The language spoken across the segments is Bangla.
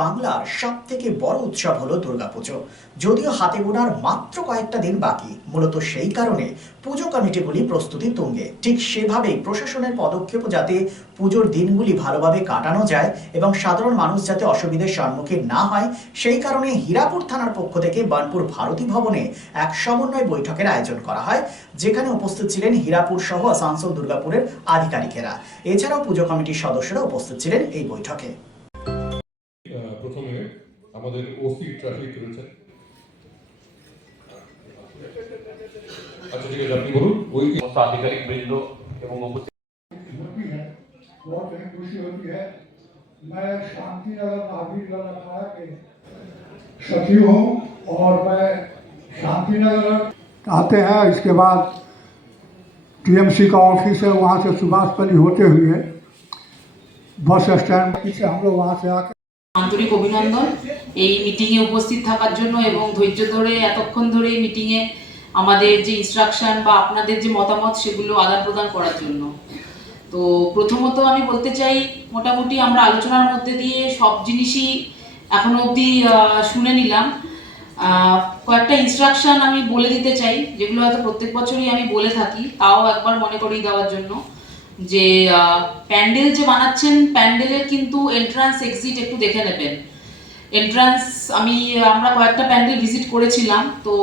বাংলার সবথেকে বড় উৎসব হলো দুর্গাপুজো। যদিও হাতে গোনার মাত্র কয়েকটা দিন বাকি, মূলত সেই কারণে পুজো কমিটিগুলি প্রস্তুতি তুঙ্গে। ঠিক সেভাবেই প্রশাসনের পদক্ষেপ যাতে পুজোর দিনগুলি ভালোভাবে কাটানো যায় এবং সাধারণ মানুষ যাতে অসুবিধার সম্মুখীন না হয়, সেই কারণে হীরাপুর থানার পক্ষ থেকে বার্নপুর ভারতী ভবনে এক সমন্বয় বৈঠকের আয়োজন করা হয়, যেখানে উপস্থিত ছিলেন হীরাপুর সহ আসানসোল দুর্গাপুরের আধিকারিকেরা। এছাড়াও পুজো কমিটির সদস্যরা উপস্থিত ছিলেন এই বৈঠকে। প্রথমে আমাদের ওসি ট্রাফিক রয়েছে। আচ্ছা ঠিক আছে, আপনি বলুন। ওই আধিকারিক বৃন্দ এবং बहुत खुशी होती है। मैं शांति नगर महावीर लाल अखाड़ा के सचिव हूँ और मैं शांति नगर आते हैं। इसके बाद टीएमसी का ऑफिस है, वहाँ से सुभाषपल्ली होते हुए बस स्टैंड से हम लोग वहाँ से आके আন্তরিক অভিনন্দন এই মিটিংয়ে উপস্থিত থাকার জন্য এবং ধৈর্য ধরে এতক্ষণ ধরে এই মিটিংয়ে আমাদের যে ইনস্ট্রাকশন বা আপনাদের যে মতামত সেগুলো আদান প্রদান করার জন্য। তো প্রথমত আমি বলতে চাই, মোটামুটি আমরা আলোচনার মধ্যে দিয়ে সব জিনিসই এখনো অবধি শুনে নিলাম। কয়েকটা ইনস্ট্রাকশন আমি বলে দিতে চাই, যেগুলো হয়তো প্রত্যেক বছরই আমি বলে থাকি, তাও একবার মনে করিয়ে দেওয়ার জন্য। যে প্যান্ডেল যে বানাচ্ছেন, প্যান্ডেলের কিন্তু এন্ট্রান্স এক্সিট একটু দেখে নেবেন। এন্ট্রান্স আমরা কয়েকটা প্যান্ডেল ভিজিট করেছিলাম, তো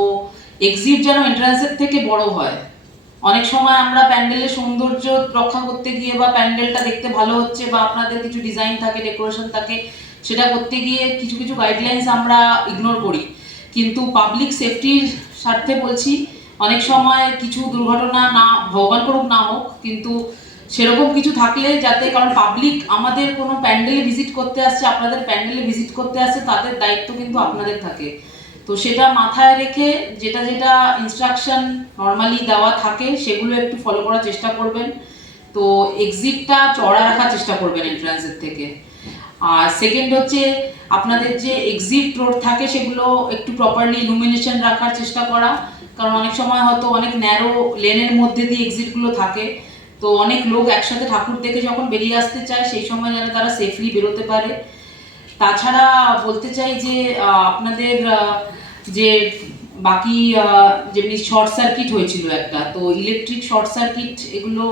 এক্সিট যেন এন্ট্রান্সের থেকে বড় হয়। অনেক সময় আমরা প্যান্ডেলের সৌন্দর্য রক্ষা করতে গিয়ে বা প্যান্ডেলটা দেখতে ভালো হচ্ছে বা আপনাদের কিছু ডিজাইন থাকে, ডেকোরেশন থাকে, সেটা করতে গিয়ে কিছু কিছু গাইডলাইন্স আমরা ইগনোর করি। কিন্তু পাবলিক সেফটির স্বার্থে বলছি, অনেক সময় কিছু দুর্ঘটনা না, ভগবান করুক না হোক, কিন্তু সেরকম কিছু থাকলে যাতে, কারণ পাবলিক আমাদের কোনো প্যান্ডেলে ভিজিট করতে আসছে, আপনাদের প্যান্ডেলে ভিজিট করতে আসছে, তাদের দায়িত্ব কিন্তু আপনাদের থাকে। তো সেটা মাথায় রেখে যেটা যেটা ইনস্ট্রাকশন নর্মালি দেওয়া থাকে সেগুলো একটু ফলো করার চেষ্টা করবেন। তো এক্সিটটা চড়া রাখার চেষ্টা করবেন এন্ট্রান্সের থেকে। আর সেকেন্ড হচ্ছে, আপনাদের যে এক্সিট রোড থাকে সেগুলো একটু প্রপারলি ইলুমিনেশন রাখার চেষ্টা করা, কারণ অনেক সময় হয়তো অনেক ন্যারো লেনের মধ্যে দিয়ে এক্সিটগুলো থাকে। তো অনেক লোক একসাথে ঠাকুর দেখে যখন বেরিয়ে আসতে চায়, সেই সময় যেন তারা সেফলি বেরোতে পারে। তাছাড়া বলতে চাই যে আপনাদের যে বাকি যেমনি শর্ট সার্কিট হয়েছিল একটা, তো ইলেকট্রিক শর্ট সার্কিট এগুলো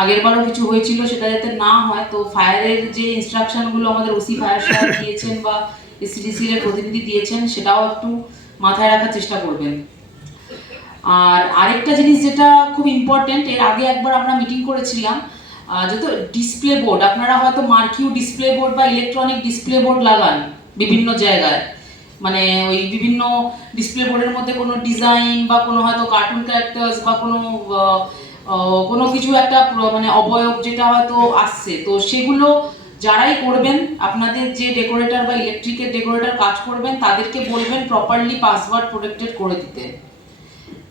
আগেরবারও কিছু হয়েছিল, সেটা যাতে না হয়। তো ফায়ারের যে ইনস্ট্রাকশনগুলো আমাদের ওসি ফায়ার সাহেব দিয়েছেন বা এসিডিসির এর প্রতিনিধি দিয়েছেন, সেটাও একটু মাথায় রাখার চেষ্টা করবেন। আর আরেকটা জিনিস যেটা খুব ইম্পর্টেন্ট, এর আগে একবার আমরা মিটিং করেছিলাম, যত ডিসপ্লে বোর্ড, আপনারা হয়তো মার্কিউ ডিসপ্লে বোর্ড বা ইলেকট্রনিক ডিসপ্লে বোর্ড লাগান বিভিন্ন জায়গায়, মানে ওই বিভিন্ন ডিসপ্লে বোর্ডের মধ্যে কোনো ডিজাইন বা কোনো হয়তো কার্টুন ক্যারেক্টার্স বা কোনো কিছু একটা মানে অবয়ব যেটা হয়তো আসছে, তো সেগুলো যারাই করবেন, আপনাদের যে ডেকোরেটর বা ইলেকট্রিকের ডেকোরেটর কাজ করবেন, তাদেরকে বলবেন প্রপারলি পাসওয়ার্ড প্রোটেক্টেড করে দিতে।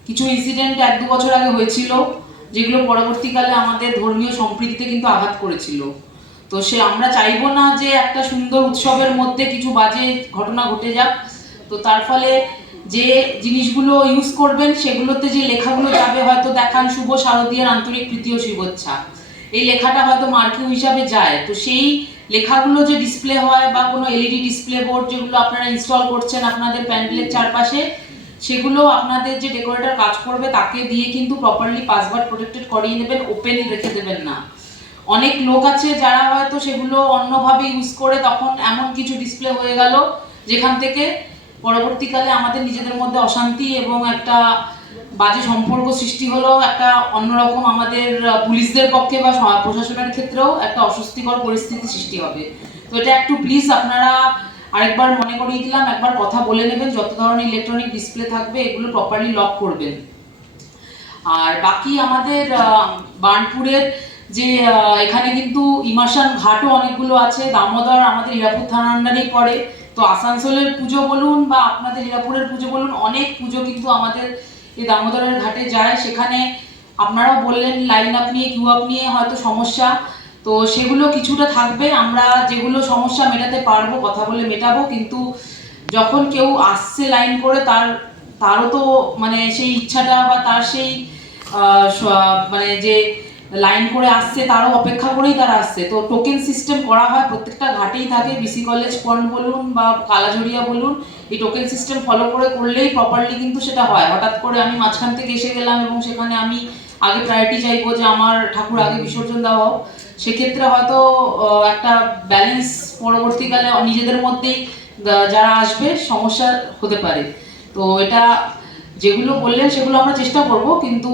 কিছু ইনসিডেন্ট 1-2 বছর আগে হয়েছিল, যেগুলো পরবর্তীকালে আমাদের ধর্মীয় সম্প্রীতিতে কিন্তু আঘাত করেছিল। তো আমরা চাইবো না যে একটা সুন্দর উৎসবের মধ্যে কিছু বাজে ঘটনা ঘটে যাক। তো তার ফলে যে জিনিসগুলো ইউজ করবেন সেগুলোতে যে লেখাগুলো যাবে, হয়তো দেখান শুভ শারদীয়ার আন্তরিক প্রীতি ও শুভেচ্ছা, এই লেখাটা হয়তো মার্কিউ হিসাবে যায়। তো সেই লেখাগুলো যে ডিসপ্লে হয় বা কোনো এলইডি ডিসপ্লে বোর্ড যেগুলো আপনারা ইনস্টল করছেন আপনাদের প্যান্ডেলের চারপাশে, সেগুলো আপনাদের যে ডেকোরেটর কাজ করবে তাকে দিয়ে কিন্তু প্রপারলি পাসওয়ার্ড প্রোটেক্টেড করিয়ে নেবেন, ওপেন রেখে দেবেন না। অনেক লোক আছে যারা হয়তো সেগুলো অন্যভাবে ইউজ করে তখন এমন কিছু ডিসপ্লে হয়ে গেল যেখান থেকে পরবর্তীকালে আমাদের নিজেদের মধ্যে অশান্তি এবং একটা বাজে সম্পর্ক সৃষ্টি হলো, একটা অন্যরকম আমাদের পুলিশদের পক্ষে বা প্রশাসনের ক্ষেত্রেও একটা অস্বস্তিকর পরিস্থিতি সৃষ্টি হবে। তো এটা একটু প্লিজ আপনারা আরেকবার মনে করিয়ে দিলাম, একবার কথা বলে নেবেন, যত ধরনের ইলেকট্রনিক ডিসপ্লে থাকবে এগুলো প্রপারলি লক করবেন। আর বাকি আমাদের বার্নপুরের যে এখানে কিন্তু ইমার্শন ঘাটও অনেকগুলো আছে, দামোদর আমাদের হীরাপুর থানার আন্ডারেই পড়ে। তো আসানসোলের পুজো বলুন বা আপনাদের হীরাপুরের পুজো বলুন, অনেক পুজো কিন্তু আমাদের এই দামোদরের ঘাটে যায়। সেখানে আপনারাও বললেন লাইন আপ নিয়ে, কিউ আপ নিয়ে হয়তো সমস্যা, তো সেগুলো কিছুটা থাকবে। আমরা যেগুলো সমস্যা মেটাতে পারবো কথা বলে মেটাবো, কিন্তু যখন কেউ আসছে লাইন করে, তারও তো মানে সেই ইচ্ছাটা বা তার সেই মানে যে লাইন করে আসছে তারও অপেক্ষা করেই তারা আসছে। তো টোকেন সিস্টেম করা হয়, প্রত্যেকটা ঘাটেই থাকে, বিসি কলেজ পয়েন্ট বলুন বা কালাঝরিয়া বলুন, এই টোকেন সিস্টেম ফলো করলেই প্রপারলি কিন্তু সেটা হয়। হঠাৎ করে আমি মাঝখান থেকে এসে গেলাম এবং সেখানে আমি আগে প্রায়োরিটি চাইবো যে আমার ঠাকুর আগে বিসর্জন দেওয়া হোক, সেক্ষেত্রে হয়তো একটা ব্যালেন্স পরবর্তীকালে নিজেদের মধ্যেই যারা আসবে সমস্যা হতে পারে। তো এটা যেগুলো বললেন সেগুলো আমরা চেষ্টা করব, কিন্তু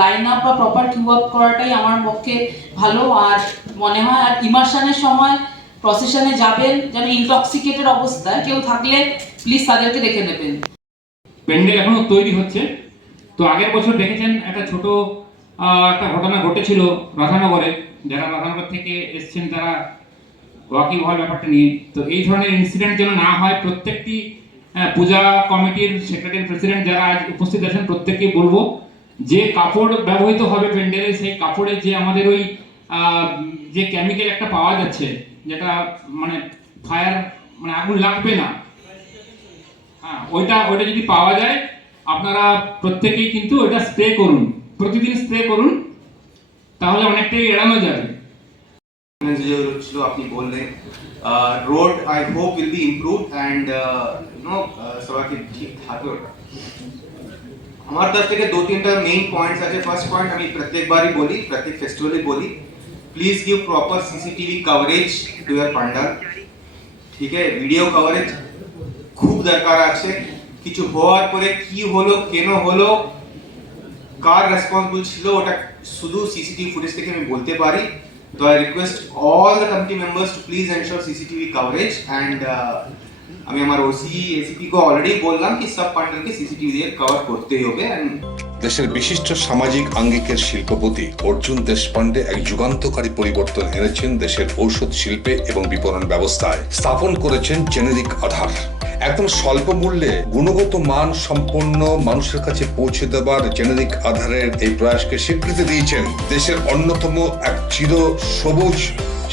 লাইন আপ বা প্রপার কিউ আপ করাটাই আমার পক্ষে ভালো। আর মনে হয় আর ইমার্শনের সময় প্রসেশনে যাবেন যেন ইনটক্সিকেটেড অবস্থায় কেউ থাকলে প্লিজ তাদেরকে দেখে নেবেন। প্যান্ডেল এখনো তৈরি হচ্ছে। তো আগের বছর দেখেছেন একটা ছোট একটা ঘটনা ঘটেছিল রাধানগরে, যারা রাধানগর থেকে এসছেন তারা ওয়াকিব হওয়ার ব্যাপারটা নিয়ে। তো এই ধরনের ইনসিডেন্ট যেন না হয়, প্রত্যেকটি পূজা কমিটির সেক্রেটারি প্রেসিডেন্ট যারা আজ উপস্থিত আছেন প্রত্যেককে বলবো যে কাপড় ব্যবহৃত হবে প্যান্ডেলে, সেই কাপড়ে যে আমাদের ওই যে কেমিক্যাল একটা পাওয়া যাচ্ছে যেটা মানে ফায়ার মানে আগুন লাগবে না, হ্যাঁ ওইটা যদি পাওয়া যায় আপনারা প্রত্যেকেই কিন্তু ওইটা স্প্রে করুন, প্রতিদিন স্প্রে করুন, তাহলে অনেকটাই এড়ানো যাবে। ছিল আপনি বললেন road I hope will be improved and সবাইকে ঠিক থাকে। ওটা আমার তরফ থেকে 2-3টা মেইন পয়েন্টস আছে। ফার্স্ট পয়েন্ট আমি প্রত্যেকবারই বলি, প্রত্যেক ফেস্টিভ্যালে বলি, please give proper CCTV coverage to your pandal. ঠিক আছে, ভিডিও কভারেজ খুব দরকার আছে। কিছু হওয়ার পরে কি হলো, কেন হলো, কার রেসপন্সিবল ছিল, ওটা শুধু সিসিটিভি ফুটেজ থেকে আমি বলতে পারি। তো I request all the committee members to please ensure CCTV coverage and আমি আমার ওসি এসিপি কো অলরেডি বললাম কি সব পান্ডালকে সিসিটিভি দিয়ে কভার করতেই হবে। দেশের বিশিষ্ট সামাজিক আঙ্গিকের শিল্পপতি অর্জুন দেশপান্ডে এক যুগান্তকারী পরিবর্তন এনেছেন দেশের ঔষধ শিল্পে এবং বিপণন ব্যবস্থায়। স্থাপন করেছেন জেনেরিক আধার। একদম স্বল্প মূল্যে গুণগত মান সম্পন্ন মানুষের কাছে পৌঁছে দেবার জেনেরিক আধারের এই প্রয়াসকে স্বীকৃতি দিয়েছেন দেশের অন্যতম এক চির সবুজ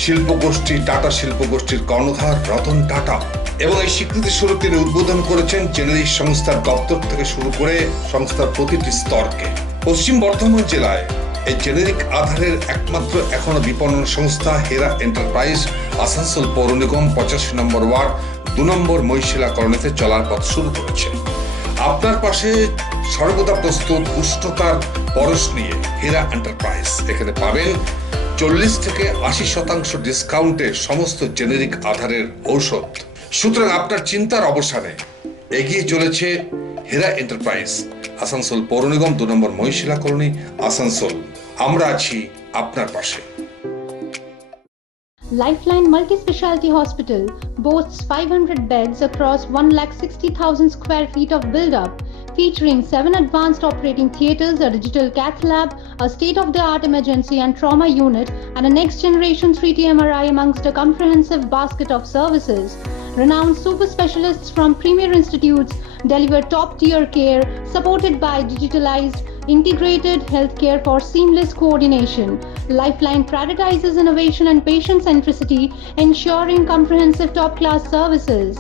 শিল্পগোষ্ঠী টাটা শিল্পগোষ্ঠীর কর্ণধার রতন টাটা। এবং এই স্বীকৃতি স্বরূপ তিনি উদ্বোধন করেছেন জেনেরিক সংস্থার দপ্তর থেকে শুরু করে সংস্থার প্রতিটি স্তরকে। পশ্চিম বর্ধমান জেলায় এই জেনেরিক আধারের একমাত্র এখনো বিপণন সংস্থা হেরা এন্টারপ্রাইজ আসানসোল পৌর নিগম 85 নম্বর ওয়ার্ড 2 নম্বর মহিশিলা কলোনিতে চলার পথ শুরু করেছে। আপনার পাশে সর্বদা প্রস্তুত উষ্ণতার পরশ নিয়ে হেরা এন্টারপ্রাইজ। এখানে পাবেন 40 থেকে 80% ডিসকাউন্টে সমস্ত জেনেরিক আধারের ঔষধ। সুতরাং আপনার চিন্তার অবসানে এগিয়ে চলেছে হেরা এন্টারপ্রাইজ, আসানসোল পৌর নিগম 2 নম্বর মহিশিলা কলোনি, আসানসোল। আমরা আছি আপনার পাশে। Lifeline Multi-Specialty Hospital boasts 500 beds across 160,000 square feet of build-up, featuring 7 advanced operating theatres, a digital cath lab, a state-of-the-art emergency and trauma unit, and a next-generation 3D MRI amongst a comprehensive basket of services. Renowned super specialists from premier institutes deliver top-tier care, supported by digitalized, integrated healthcare for seamless coordination. Lifeline prioritizes innovation and patient centricity, ensuring comprehensive top-class services.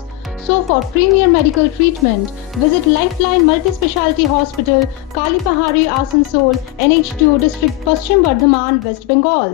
So for premier medical treatment, visit Lifeline Multi-Specialty Hospital, Kalipahari, Asansol, NH2 District, Paschim Bardhaman, West Bengal.